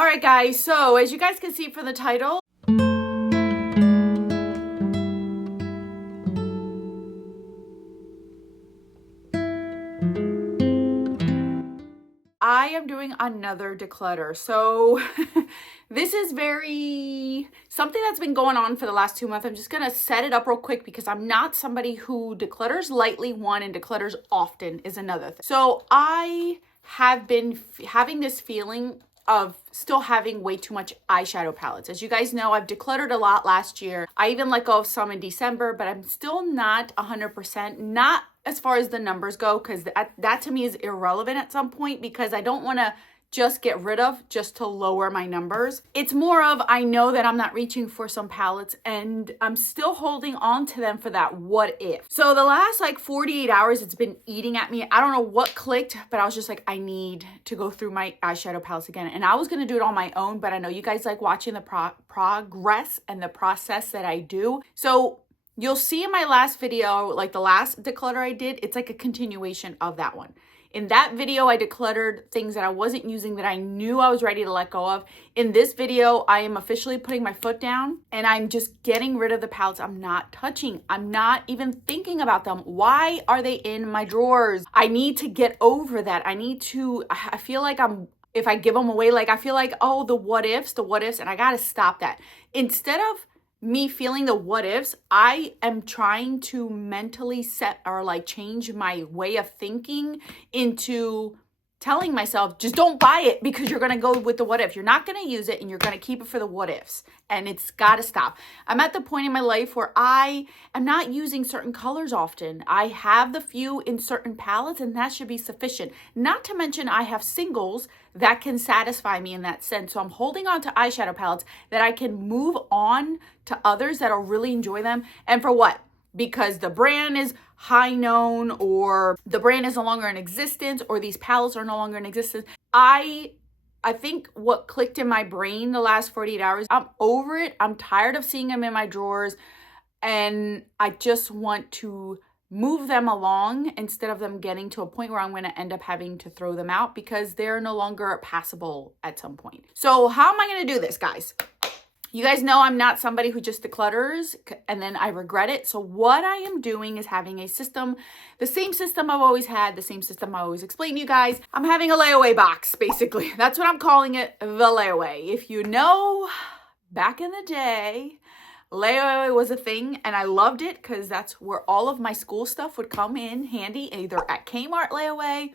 All right, guys, so as you guys can see from the title, I am doing another declutter. So this is something that's been going on for the last 2 months. I'm just gonna set it up real quick because I'm not somebody who declutters lightly, one, and declutters often is another thing. So I have been having this feeling of still having way too much eyeshadow palettes. As you guys know, I've decluttered a lot last year. I even let go of some in December, but I'm still not 100%, not as far as the numbers go, because that to me is irrelevant at some point, because I don't want to just get rid of just to lower my numbers. It's more of, I know that I'm not reaching for some palettes and I'm still holding on to them for that what if. So the last like 48 hours, it's been eating at me. I don't know what clicked, but I was just like, I need to go through my eyeshadow palettes again. And I was going to do it on my own, but I know you guys like watching the progress and the process that I do. So you'll see in my last video, like the last declutter I did, it's like a continuation of that one. In that video, I decluttered things that I wasn't using that I knew I was ready to let go of. In this video, I am officially putting my foot down and I'm just getting rid of the palettes I'm not touching. I'm not even thinking about them. Why are they in my drawers? I need to get over that. I feel like if I give them away, like I feel like, oh, the what ifs, and I gotta stop that. Instead of me feeling the what ifs, I am trying to mentally set or like change my way of thinking into telling myself, just don't buy it because you're going to go with the what if. You're not going to use it and you're going to keep it for the what ifs. And it's got to stop. I'm at the point in my life where I am not using certain colors often. I have the few in certain palettes and that should be sufficient. Not to mention I have singles that can satisfy me in that sense. So I'm holding on to eyeshadow palettes that I can move on to others that'll really enjoy them. And for what? Because the brand is high known, or the brand is no longer in existence, or these palettes are no longer in existence. I think what clicked in my brain the last 48 hours, I'm over it. I'm tired of seeing them in my drawers and I just want to move them along instead of them getting to a point where I'm going to end up having to throw them out because they're no longer passable at some point. So how am I going to do this, guys? You guys know I'm not somebody who just declutters and then I regret it. So what I am doing is having a system, the same system I've always had, the same system I always explain to you guys. I'm having a layaway box, basically. That's what I'm calling it, the layaway. If you know, back in the day, layaway was a thing and I loved it because that's where all of my school stuff would come in handy, either at Kmart layaway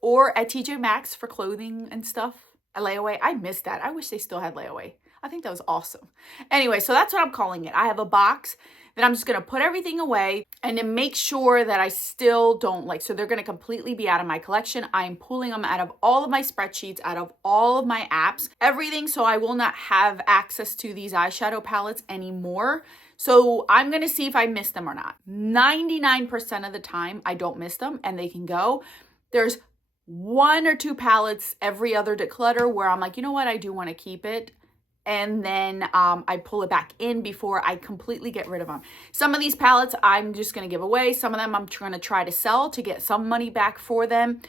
or at TJ Maxx for clothing and stuff. A layaway, I missed that. I wish they still had layaway. I think that was awesome. Anyway, so that's what I'm calling it. I have a box that I'm just going to put everything away and to make sure that I still don't like, so they're going to completely be out of my collection. I'm pulling them out of all of my spreadsheets, out of all of my apps, everything. So I will not have access to these eyeshadow palettes anymore. So I'm going to see if I miss them or not. 99% of the time, I don't miss them and they can go. There's 1 or 2 palettes every other declutter where I'm like, you know what? I do want to keep it. And then I pull it back in before I completely get rid of them. Some of these palettes I'm just going to give away. Some of them I'm going to try to sell to get some money back for them.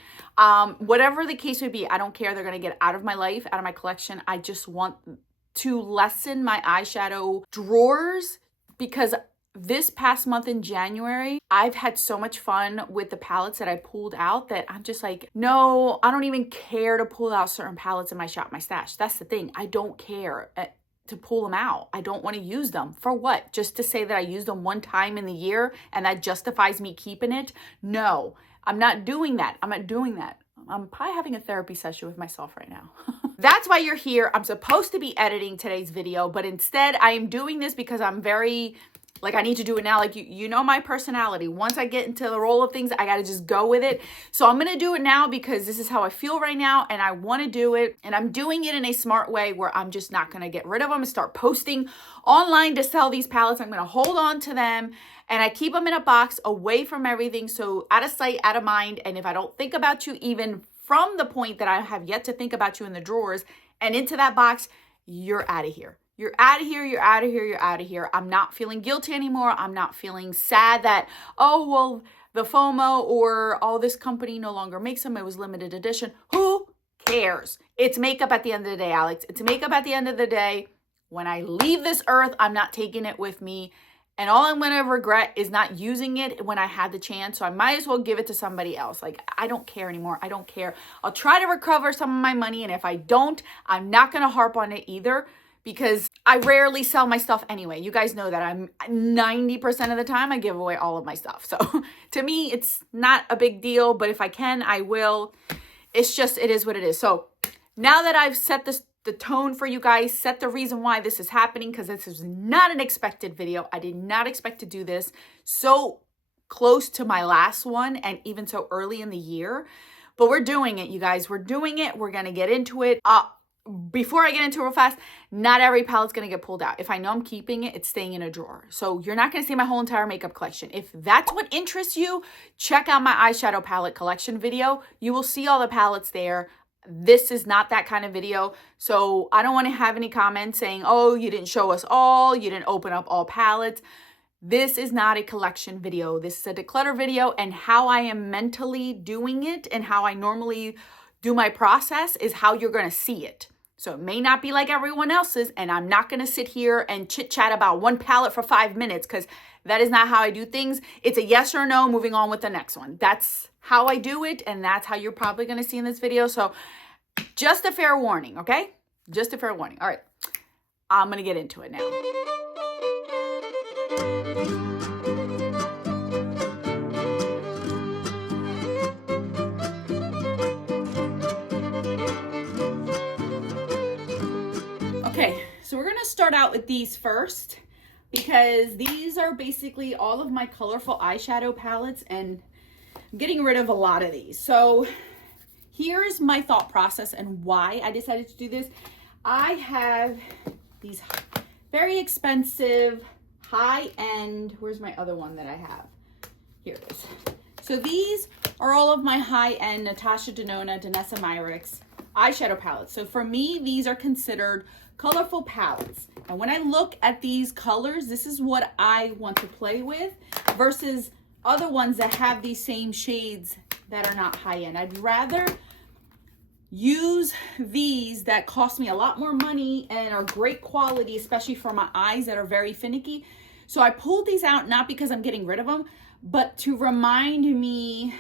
Whatever the case would be, I don't care. They're going to get out of my life, out of my collection. I just want to lessen my eyeshadow drawers because this past month in January, I've had so much fun with the palettes that I pulled out that I'm just like, no, I don't even care to pull out certain palettes in my shop, my stash. That's the thing. I don't care to pull them out. I don't want to use them. For what? Just to say that I used them one time in the year and that justifies me keeping it? No, I'm not doing that. I'm not doing that. I'm probably having a therapy session with myself right now. That's why you're here. I'm supposed to be editing today's video, but instead I am doing this because I'm very... like I need to do it now. Like you know my personality. Once I get into the role of things, I got to just go with it. So I'm going to do it now because this is how I feel right now and I want to do it. And I'm doing it in a smart way where I'm just not going to get rid of them and start posting online to sell these palettes. I'm going to hold on to them and I keep them in a box away from everything. So out of sight, out of mind. And if I don't think about you even from the point that I have yet to think about you in the drawers and into that box, you're out of here. You're out of here, you're out of here, you're out of here. I'm not feeling guilty anymore. I'm not feeling sad that, oh, well, the FOMO or, oh, this company no longer makes them. It was limited edition. Who cares? It's makeup at the end of the day, Alex. It's makeup at the end of the day. When I leave this earth, I'm not taking it with me. And all I'm going to regret is not using it when I had the chance. So I might as well give it to somebody else. Like, I don't care anymore. I don't care. I'll try to recover some of my money. And if I don't, I'm not going to harp on it either, because I rarely sell my stuff anyway. You guys know that I'm 90% of the time I give away all of my stuff. So to me, it's not a big deal. But if I can, I will. It's just, it is what it is. So now that I've set the tone for you guys, set the reason why this is happening, because this is not an expected video. I did not expect to do this so close to my last one and even so early in the year. But we're doing it, you guys. We're doing it. We're going to get into it. Before I get into it real fast, not every palette's going to get pulled out. If I know I'm keeping it, it's staying in a drawer. So you're not going to see my whole entire makeup collection. If that's what interests you, check out my eyeshadow palette collection video. You will see all the palettes there. This is not that kind of video. So I don't want to have any comments saying, oh, you didn't show us all. You didn't open up all palettes. This is not a collection video. This is a declutter video, and how I am mentally doing it and how I normally do my process is how you're going to see it. So it may not be like everyone else's, and I'm not going to sit here and chit chat about one palette for 5 minutes, because that is not how I do things. It's a yes or no, moving on with the next one. That's how I do it, and that's how you're probably going to see in this video. So just a fair warning, okay? Just a fair warning. All right, I'm going to get into it now. Okay, so we're going to start out with these first, because these are basically all of my colorful eyeshadow palettes, and I'm getting rid of a lot of these. So here's my thought process and why I decided to do this. I have these very expensive, high-end, where's my other one that I have? Here it is. So these are all of my high-end Natasha Denona, Danessa Myricks eyeshadow palettes. So for me, these are considered colorful palettes. And when I look at these colors, this is what I want to play with versus other ones that have these same shades that are not high-end. I'd rather use these that cost me a lot more money and are great quality, especially for my eyes that are very finicky. So I pulled these out not because I'm getting rid of them, but to remind me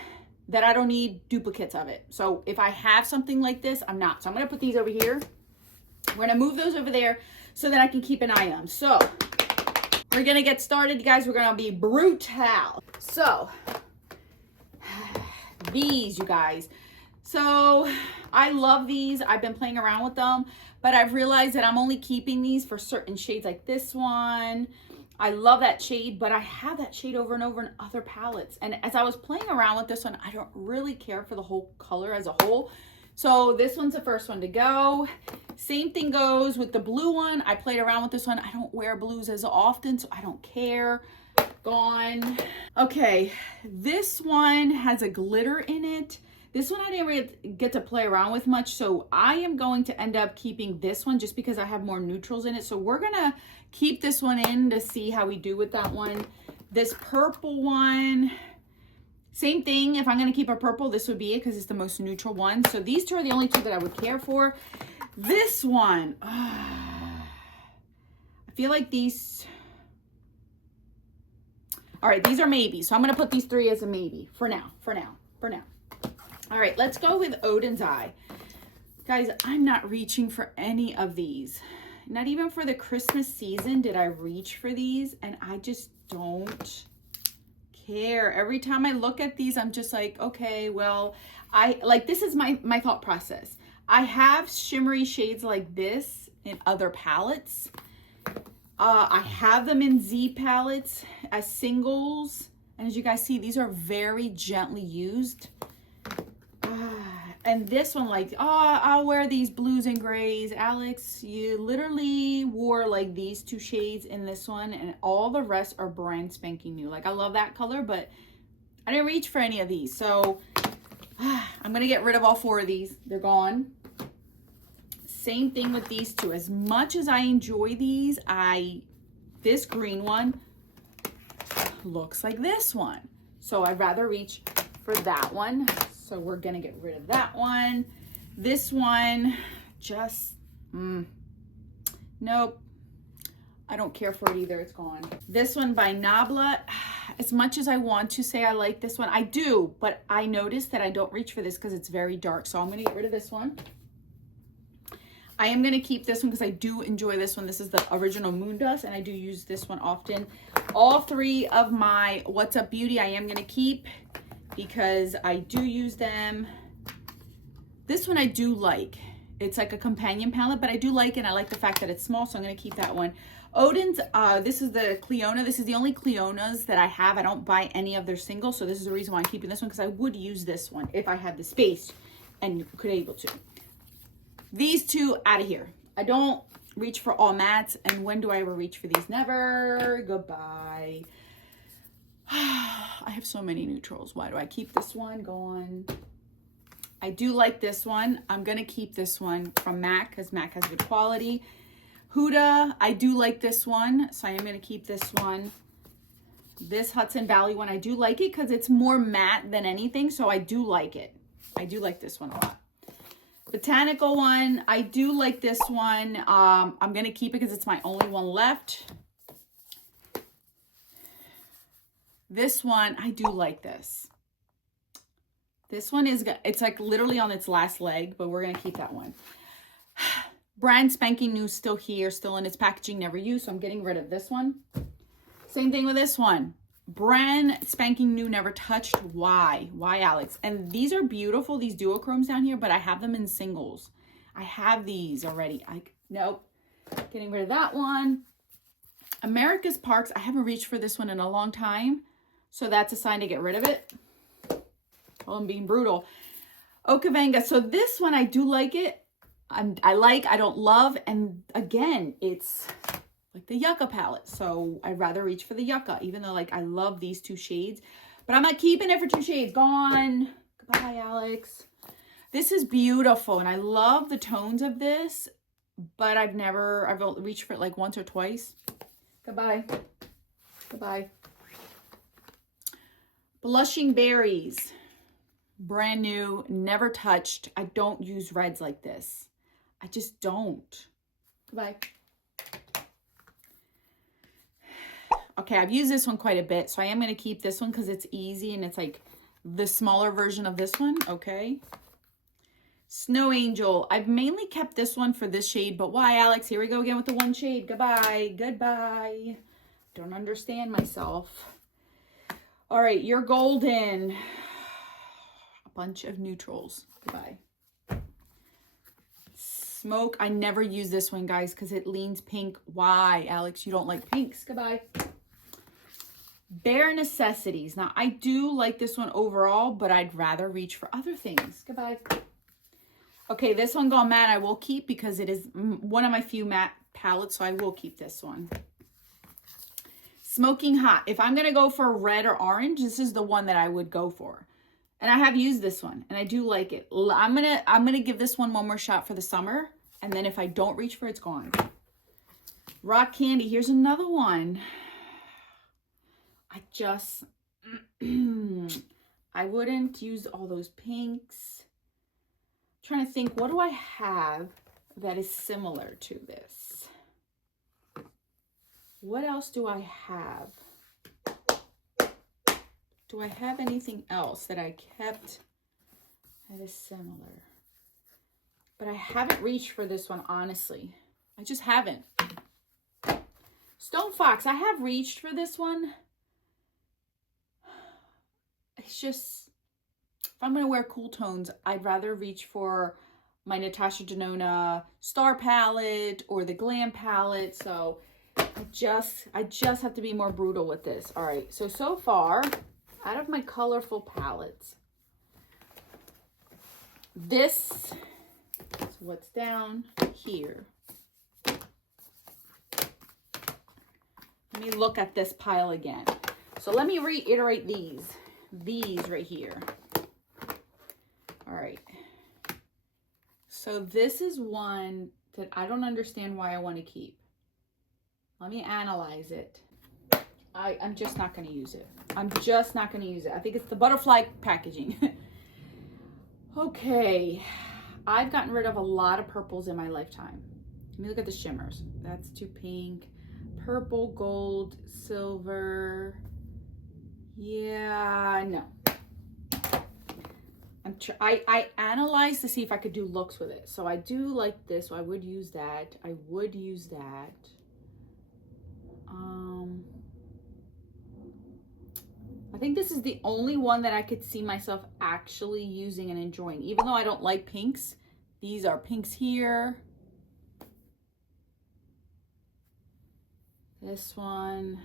that I don't need duplicates of it. So if I have something like this, I'm not. So I'm going to put these over here. We're going to move those over there so that I can keep an eye on them. So we're going to get started, you guys. We're going to be brutal. So these, you guys. So I love these. I've been playing around with them, but I've realized that I'm only keeping these for certain shades, like this one. I love that shade, but I have that shade over and over in other palettes. And as I was playing around with this one, I don't really care for the whole color as a whole. So this one's the first one to go. Same thing goes with the blue one. I played around with this one. I don't wear blues as often, so I don't care. Gone. Okay, this one has a glitter in it. This one I didn't really get to play around with much, so I am going to end up keeping this one just because I have more neutrals in it. So we're gonna keep this one in to see how we do with that one. This purple one, same thing. If I'm gonna keep a purple, this would be it because it's the most neutral one. So these two are the only two that I would care for. This one, I feel like these, all right, these are maybe. So I'm gonna put these three as a maybe for now. All right, let's go with Odin's Eye. Guys, I'm not reaching for any of these. Not even for the Christmas season did I reach for these, and I just don't care. Every time I look at these, I'm just like, okay, well, this is my thought process. I have shimmery shades like this in other palettes. I have them in Z palettes as singles, and as you guys see, these are very gently used. And this one, like, oh, I'll wear these blues and grays. Alex, you literally wore like these two shades in this one, and all the rest are brand spanking new. Like, I love that color, but I didn't reach for any of these. So I'm gonna get rid of all four of these. They're gone. Same thing with these two. As much as I enjoy these, this green one looks like this one. So I'd rather reach for that one. So we're gonna get rid of that one. This one, just, nope. I don't care for it either. It's gone. This one by Nabla. As much as I want to say I like this one, I do, but I noticed that I don't reach for this because it's very dark. So I'm going to get rid of this one. I am going to keep this one because I do enjoy this one. This is the original Moon Dust, and I do use this one often. All three of my What's Up Beauty I am going to keep because I do use them. This one I do like. It's like a companion palette, but I do like it, and I like the fact that it's small, so I'm going to keep that one. Odin's, this is the Cleona. This is the only Cleonas that I have. I don't buy any of their singles, so this is the reason why I'm keeping this one, because I would use this one if I had the space and could able to. These two out of here. I don't reach for all mattes, and when do I ever reach for these? Never. Goodbye. I have so many neutrals. Why do I keep this one? Go on. I do like this one. I'm going to keep this one from MAC because MAC has good quality. Huda, I do like this one, so I am going to keep this one. This Hudson Valley one, I do like it because it's more matte than anything, so I do like it. I do like this one a lot. Botanical one, I do like this one. I'm going to keep it because it's my only one left. This one, I do like this. This one is, it's like literally on its last leg, but we're going to keep that one. Brand spanking new, still here, still in its packaging, never used, so I'm getting rid of this one. Same thing with this one. Brand spanking new, never touched. Why? Why, Alex? And these are beautiful, these duochromes down here, but I have them in singles. I have these already. Nope. Getting rid of that one. America's Parks. I haven't reached for this one in a long time, so that's a sign to get rid of it. Oh, I'm being brutal. Okavango. So this one, I do like it. I don't love. And again, it's like the Yucca palette. So I'd rather reach for the Yucca, even though like I love these two shades. But I'm not keeping it for two shades. Gone. Goodbye, Alex. This is beautiful. And I love the tones of this. But I've reached for it like once or twice. Goodbye. Goodbye. Blushing Berries. Brand new, never touched. I don't use reds like this. I just don't. Goodbye. Okay, I've used this one quite a bit, so I am going to keep this one because it's easy and it's like the smaller version of this one. Okay. Snow Angel. I've mainly kept this one for this shade, but why, Alex? Here we go again with the one shade. Goodbye. Goodbye. Don't understand myself. All right, you're golden. Bunch of neutrals. Goodbye. Smoke. I never use this one, guys, because it leans pink. Why, Alex? You don't like pinks. Goodbye. Bare Necessities. Now, I do like this one overall, but I'd rather reach for other things. Goodbye. Okay, this one gone matte I will keep because it is one of my few matte palettes, so I will keep this one. Smoking Hot. If I'm going to go for red or orange, this is the one that I would go for. And I have used this one, and I do like it. I'm gonna give this one more shot for the summer, and then if I don't reach for it, it's gone. Rock Candy. Here's another one. I wouldn't use all those pinks. I'm trying to think, what do I have that is similar to this? What else do I have? Do I have anything else that I kept that is similar? But I haven't reached for this one, honestly. I just haven't. Stone Fox, I have reached for this one. It's just, if I'm going to wear cool tones, I'd rather reach for my Natasha Denona Star palette or the Glam palette. So I just have to be more brutal with this. All right, so far, out of my colorful palettes, this is what's down here. Let me look at this pile again. So let me reiterate these right here. All right. So this is one that I don't understand why I want to keep. Let me analyze it. I'm just not going to use it. I'm just not going to use it. I think it's the butterfly packaging. Okay. I've gotten rid of a lot of purples in my lifetime. Let me look at the shimmers. That's too pink. Purple, gold, silver. Yeah, no. I analyzed to see if I could do looks with it. So I do like this, so I would use that. I would use that. I think this is the only one that I could see myself actually using and enjoying. Even though I don't like pinks, these are pinks here. This one.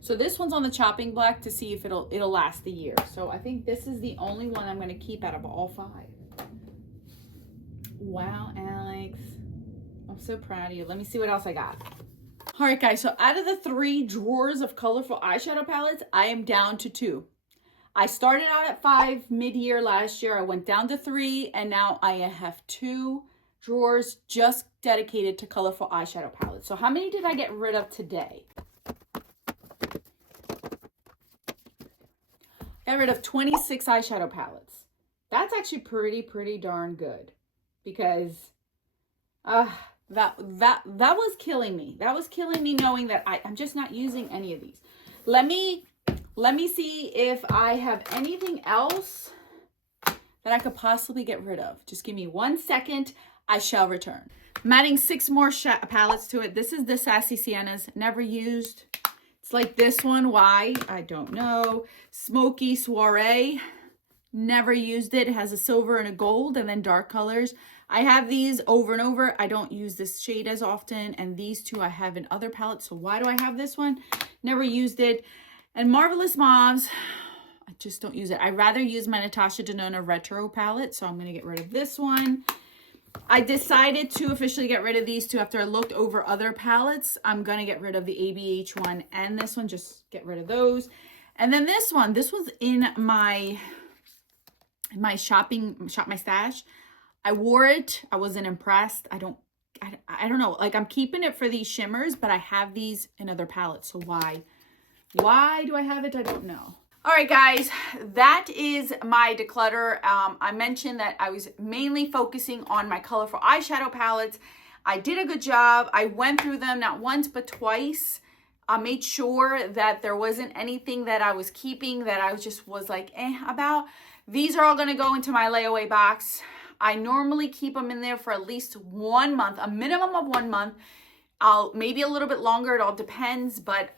So this one's on the chopping block to see if it'll last the year. So I think this is the only one I'm going to keep out of all 5. Wow, Alex. I'm so proud of you. Let me see what else I got. All right, guys. So out of the 3 drawers of colorful eyeshadow palettes, I am down to 2. I started out at 5 mid-year last year. I went down to 3, and now I have 2 drawers just dedicated to colorful eyeshadow palettes. So how many did I get rid of today? Got rid of 26 eyeshadow palettes. That's actually pretty darn good, because that was killing me. That was killing me knowing that I'm just not using any of these. Let me see if I have anything else that I could possibly get rid of. Just give me 1 second. I shall return. I'm adding 6 more palettes to it. This is the Sassy Siennas, never used. It's like this one. Why? I don't know. Smoky Soiree. Never used it. It has a silver and a gold and then dark colors. I have these over and over. I don't use this shade as often. And these 2 I have in other palettes. So why do I have this one? Never used it. And Marvelous Mauves. I just don't use it. I'd rather use my Natasha Denona Retro palette. So I'm going to get rid of this one. I decided to officially get rid of these 2 after I looked over other palettes. I'm going to get rid of the ABH one and this one. Just get rid of those. And then this one. This was in my Shop My Stash. I wore it. I wasn't impressed. I don't know. Like, I'm keeping it for these shimmers, but I have these in other palettes. So why? Why do I have it? I don't know. All right, guys, that is my declutter. I mentioned that I was mainly focusing on my colorful eyeshadow palettes. I did a good job. I went through them not once, but twice. I made sure that there wasn't anything that I was keeping that I just was like, about. These are all gonna go into my layaway box. I normally keep them in there for at least 1 month, a minimum of 1 month. I'll maybe a little bit longer, it all depends, but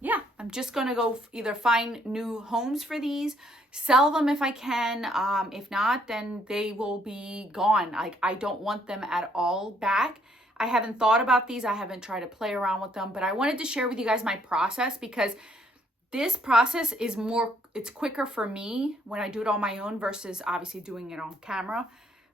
yeah, I'm just gonna go either find new homes for these, sell them if I can. If not, then they will be gone. Like, I don't want them at all back. I haven't thought about these. I haven't tried to play around with them, but I wanted to share with you guys my process, because this process is it's quicker for me when I do it on my own versus obviously doing it on camera.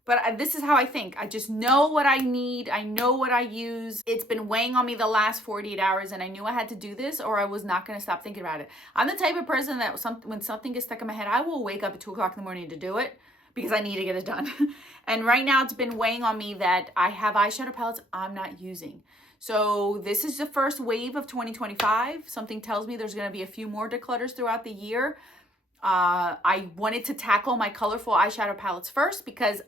But this is how I think. I just know what I need. I know what I use. It's been weighing on me the last 48 hours, and I knew I had to do this or I was not going to stop thinking about it. I'm the type of person that when something gets stuck in my head, I will wake up at 2 o'clock in the morning to do it because I need to get it done. And right now it's been weighing on me that I have eyeshadow palettes I'm not using. So this is the first wave of 2025. Something tells me there's going to be a few more declutters throughout the year. I wanted to tackle my colorful eyeshadow palettes first because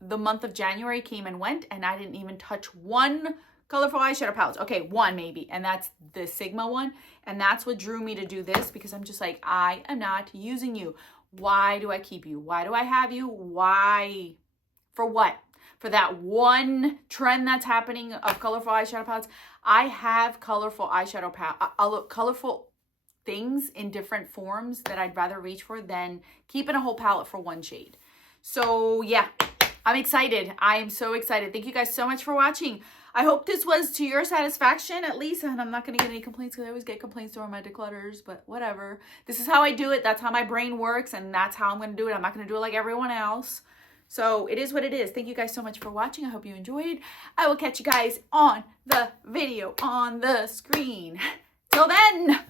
the month of January came and went and I didn't even touch 1 colorful eyeshadow palette. Okay, 1 maybe, and that's the Sigma one. And that's what drew me to do this, because I'm just like, I am not using you. Why do I keep you? Why do I have you? Why? For what? For that one trend that's happening of colorful eyeshadow palettes. I have colorful eyeshadow colorful things in different forms that I'd rather reach for than keeping a whole palette for 1 shade. So yeah, I'm excited. I am so excited. Thank you guys so much for watching. I hope this was to your satisfaction at least, and I'm not going to get any complaints because I always get complaints over my declutters, but whatever. This is how I do it. That's how my brain works, and that's how I'm going to do it. I'm not going to do it like everyone else. So it is what it is. Thank you guys so much for watching. I hope you enjoyed. I will catch you guys on the video on the screen. Till then.